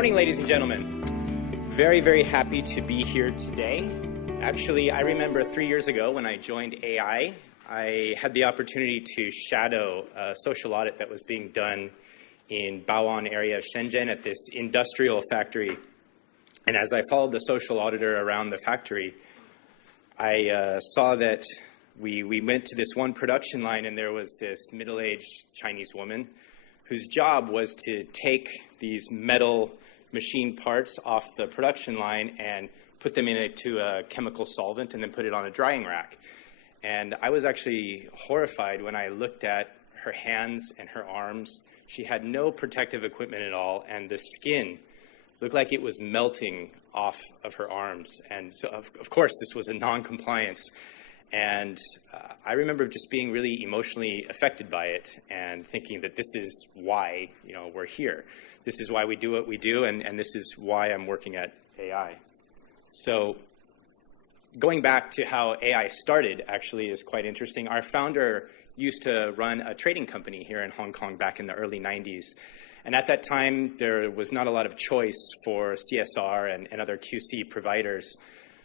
morning, ladies and gentlemen. Very, very happy to be here today. Actually, I remember 3 years ago when I joined AI, I had the opportunity to shadow a social audit that was being done in Baoan area of Shenzhen at this industrial factory. And as I followed the social auditor around the factory, I saw that we went to this one production line, and there was this middle-aged Chinese woman whose job was to take these metal machine parts off the production line and put them into a chemical solvent and then put it on a drying rack. And I was actually horrified when I looked at her hands and her arms. She had no protective equipment at all, and the skin looked like it was melting off of her arms. And so, of course, this was a non-compliance. And I remember just being really emotionally affected by it and thinking that this is why, we're here. This is why we do what we do, and this is why I'm working at AI. So going back to how AI started actually is quite interesting. Our founder used to run a trading company here in Hong Kong back in the early 90s. And at that time, there was not a lot of choice for CSR and other QC providers.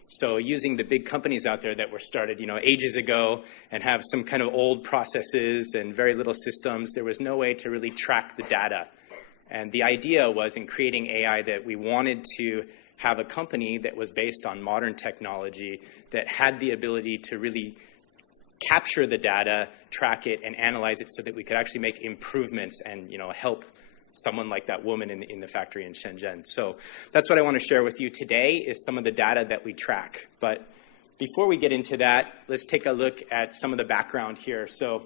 So using the big companies out there that were started, ages ago and have some kind of old processes and very little systems, there was no way to really track the data. And the idea was in creating AI that we wanted to have a company that was based on modern technology that had the ability to really capture the data, track it, and analyze it so that we could actually make improvements and, help someone like that woman in the factory in Shenzhen. So that's what I want to share with you today is some of the data that we track. But before we get into that, let's take a look at some of the background here. So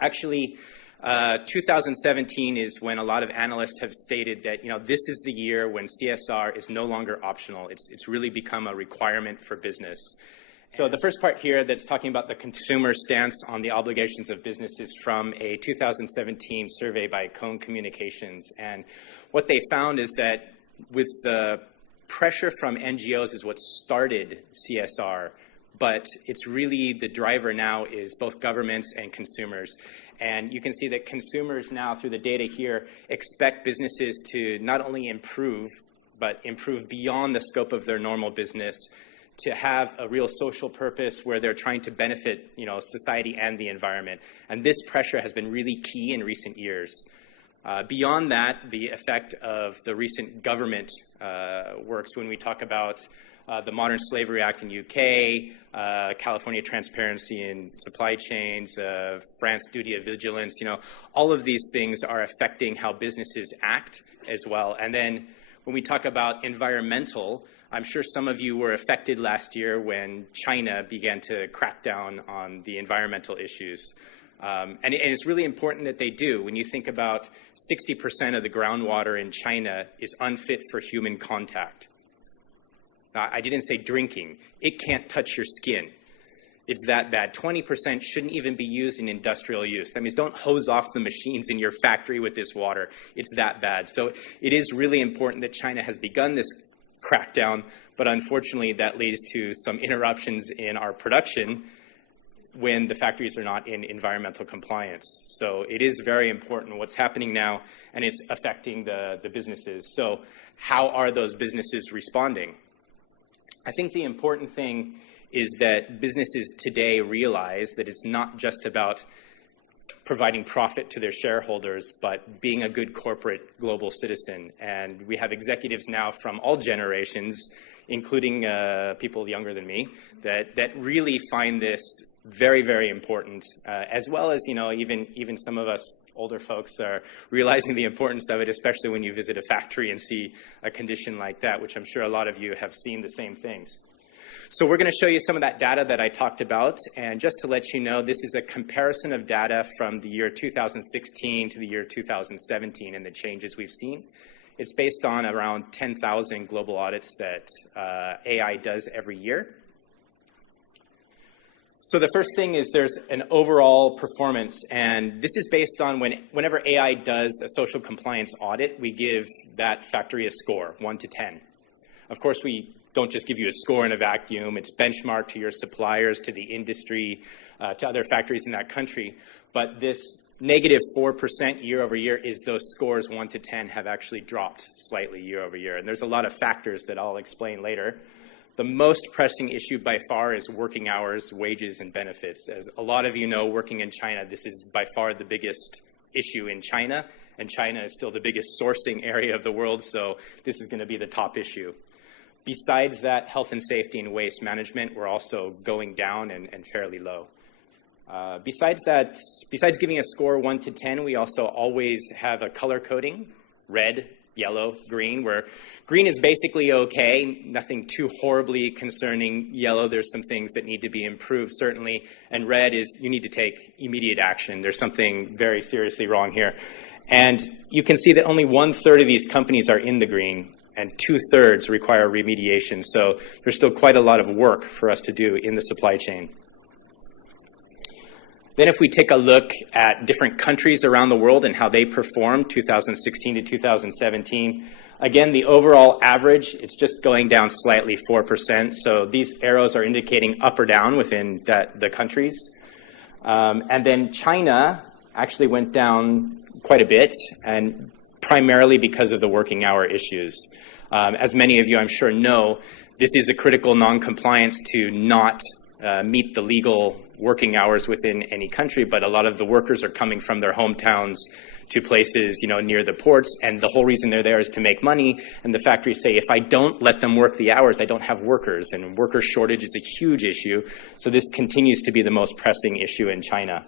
actually, 2017 is when a lot of analysts have stated that, this is the year when CSR is no longer optional. It's really become a requirement for business. So the first part here that's talking about the consumer stance on the obligations of businesses from a 2017 survey by Cone Communications. And what they found is that with the pressure from NGOs is what started CSR, but it's really the driver now is both governments and consumers. And you can see that consumers now, through the data here, expect businesses to not only improve, but improve beyond the scope of their normal business, to have a real social purpose where they're trying to benefit, society and the environment. And this pressure has been really key in recent years. Beyond that, the effect of the recent government works when we talk about the Modern Slavery Act in UK, California Transparency in Supply Chains, France Duty of Vigilance, all of these things are affecting how businesses act as well. And then when we talk about environmental, I'm sure some of you were affected last year when China began to crack down on the environmental issues. And it's really important that they do. When you think about 60% of the groundwater in China is unfit for human contact. Now, I didn't say drinking. It can't touch your skin. It's that bad. 20% shouldn't even be used in industrial use. That means don't hose off the machines in your factory with this water. It's that bad. So it is really important that China has begun this crackdown, but unfortunately that leads to some interruptions in our production when the factories are not in environmental compliance. So it is very important what's happening now, and it's affecting the businesses. So how are those businesses responding? I think the important thing is that businesses today realize that it's not just about providing profit to their shareholders, but being a good corporate global citizen. And we have executives now from all generations, including people younger than me, that really find this very, very important, as well as, even some of us older folks are realizing the importance of it, especially when you visit a factory and see a condition like that, which I'm sure a lot of you have seen the same things. So we're going to show you some of that data that I talked about. And just to let you know, this is a comparison of data from the year 2016 to the year 2017 and the changes we've seen. It's based on around 10,000 global audits that AI does every year. So the first thing is there's an overall performance, and this is based on whenever AI does a social compliance audit, we give that factory a score, 1 to 10. Of course, we don't just give you a score in a vacuum. It's benchmarked to your suppliers, to the industry, to other factories in that country. But this negative 4% year over year is those scores 1 to 10 have actually dropped slightly year over year. And there's a lot of factors that I'll explain later. The most pressing issue by far is working hours, wages, and benefits. As a lot of you know, working in China, this is by far the biggest issue in China, and China is still the biggest sourcing area of the world, so this is going to be the top issue. Besides that, health and safety and waste management were also going down and fairly low. Besides giving a score 1 to 10, we also always have a color coding, red, yellow, green, where green is basically okay, nothing too horribly concerning. Yellow, there's some things that need to be improved, certainly. And red is you need to take immediate action. There's something very seriously wrong here. And you can see that only 1/3 of these companies are in the green, and 2/3 require remediation. So there's still quite a lot of work for us to do in the supply chain. Then if we take a look at different countries around the world and how they performed 2016 to 2017, again, the overall average, it's just going down slightly 4%. So these arrows are indicating up or down within the countries. And then China actually went down quite a bit, and primarily because of the working hour issues. As many of you, I'm sure, know, this is a critical non-compliance to not meet the legal working hours within any country, but a lot of the workers are coming from their hometowns to places, near the ports, and the whole reason they're there is to make money, and the factories say, if I don't let them work the hours, I don't have workers, and worker shortage is a huge issue, so this continues to be the most pressing issue in China.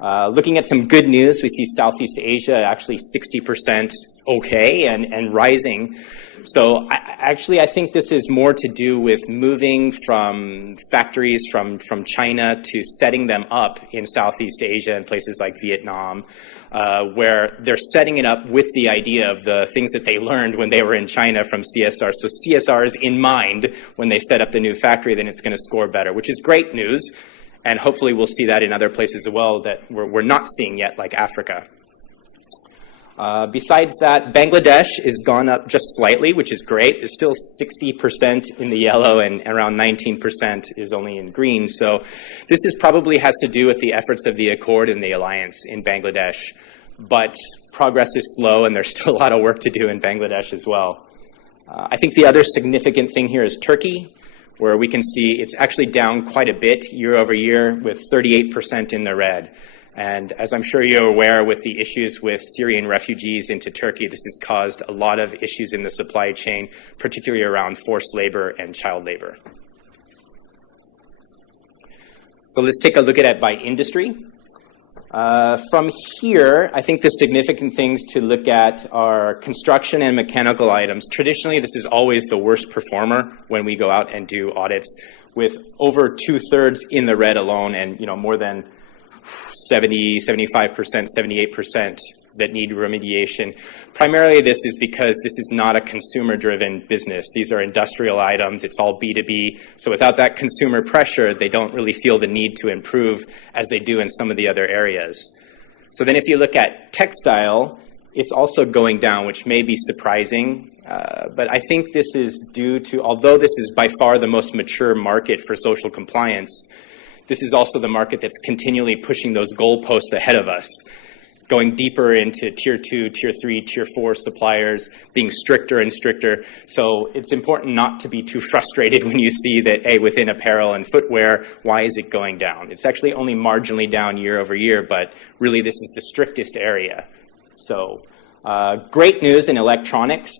Looking at some good news, we see Southeast Asia actually 60% okay and rising. So I think this is more to do with moving from factories from China to setting them up in Southeast Asia and places like Vietnam, where they're setting it up with the idea of the things that they learned when they were in China from CSR. So CSR is in mind when they set up the new factory, then it's going to score better, which is great news. And hopefully we'll see that in other places as well that we're not seeing yet, like Africa. Besides that, Bangladesh has gone up just slightly, which is great. It's still 60% in the yellow and around 19% is only in green. So this probably has to do with the efforts of the Accord and the Alliance in Bangladesh. But progress is slow, and there's still a lot of work to do in Bangladesh as well. I think the other significant thing here is Turkey, where we can see it's actually down quite a bit year over year with 38% in the red. And as I'm sure you're aware, with the issues with Syrian refugees into Turkey, this has caused a lot of issues in the supply chain, particularly around forced labor and child labor. So let's take a look at it by industry. From here, I think the significant things to look at are construction and mechanical items. Traditionally, this is always the worst performer when we go out and do audits, with over 2/3 in the red alone, and more than 70, 75%, 78% that need remediation. Primarily, this is because this is not a consumer-driven business. These are industrial items. It's all B2B. So without that consumer pressure, they don't really feel the need to improve as they do in some of the other areas. So then if you look at textile, it's also going down, which may be surprising. But I think this is due to, although this is by far the most mature market for social compliance, this is also the market that's continually pushing those goalposts ahead of us, going deeper into tier 2, tier 3, tier 4 suppliers, being stricter and stricter. So it's important not to be too frustrated when you see that, hey, within apparel and footwear, why is it going down? It's actually only marginally down year over year, but really this is the strictest area. So great news in electronics,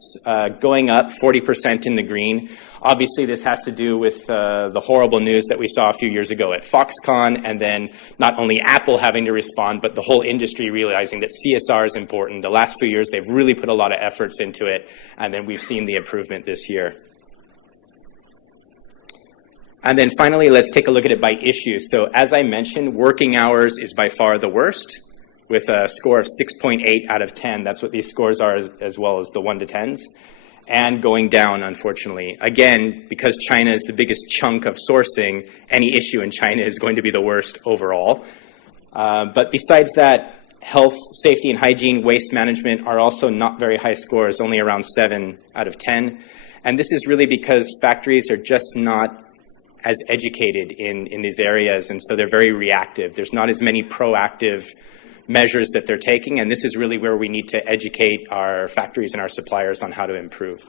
going up 40% in the green. Obviously, this has to do with the horrible news that we saw a few years ago at Foxconn, and then not only Apple having to respond, but the whole industry realizing that CSR is important. The last few years, they've really put a lot of efforts into it, and then we've seen the improvement this year. And then finally, let's take a look at it by issue. So as I mentioned, working hours is by far the worst, with a score of 6.8 out of 10. That's what these scores are, as well as the 1 to 10s. And going down, unfortunately. Again, because China is the biggest chunk of sourcing, any issue in China is going to be the worst overall. But besides that, health, safety, and hygiene, waste management are also not very high scores, only around 7 out of 10. And this is really because factories are just not as educated in these areas, and so they're very reactive. There's not as many proactive measures that they're taking, and this is really where we need to educate our factories and our suppliers on how to improve.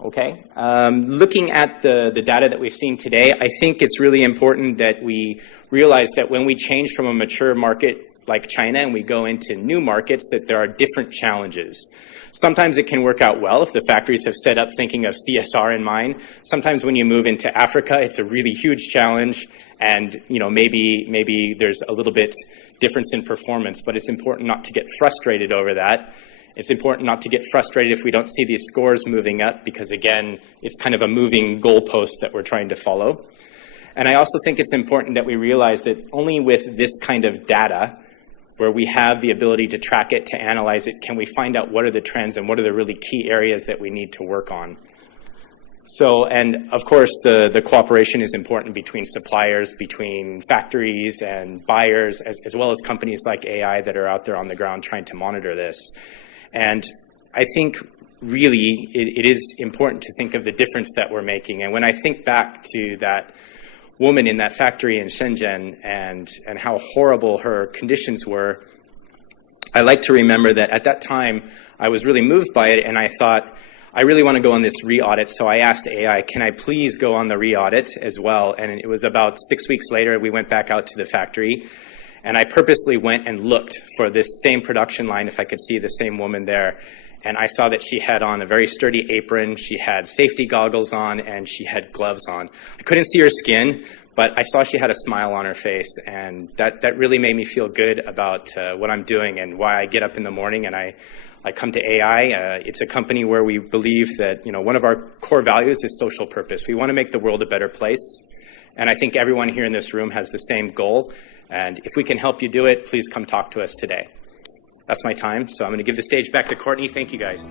Okay, looking at the data that we've seen today, I think it's really important that we realize that when we change from a mature market like China and we go into new markets, that there are different challenges. Sometimes it can work out well if the factories have set up thinking of CSR in mind. Sometimes when you move into Africa, it's a really huge challenge, and maybe there's a little bit difference in performance, but it's important not to get frustrated over that. It's important not to get frustrated if we don't see these scores moving up, because again, it's kind of a moving goalpost that we're trying to follow. And I also think it's important that we realize that only with this kind of data, where we have the ability to track it, to analyze it, can we find out what are the trends and what are the really key areas that we need to work on. So, and of course, the cooperation is important between suppliers, between factories and buyers, as well as companies like AI that are out there on the ground trying to monitor this. And I think really it is important to think of the difference that we're making. And when I think back to that woman in that factory in Shenzhen and how horrible her conditions were, I like to remember that at that time I was really moved by it, and I thought, I really want to go on this re-audit. So I asked AI, can I please go on the re-audit as well? And it was about 6 weeks later, we went back out to the factory. And I purposely went and looked for this same production line, if I could see the same woman there. And I saw that she had on a very sturdy apron, she had safety goggles on, and she had gloves on. I couldn't see her skin, but I saw she had a smile on her face. And that really made me feel good about what I'm doing and why I get up in the morning and I come to AI. It's a company where we believe that one of our core values is social purpose. We want to make the world a better place. And I think everyone here in this room has the same goal. And if we can help you do it, please come talk to us today. That's my time, so I'm going to give the stage back to Courtney. Thank you, guys.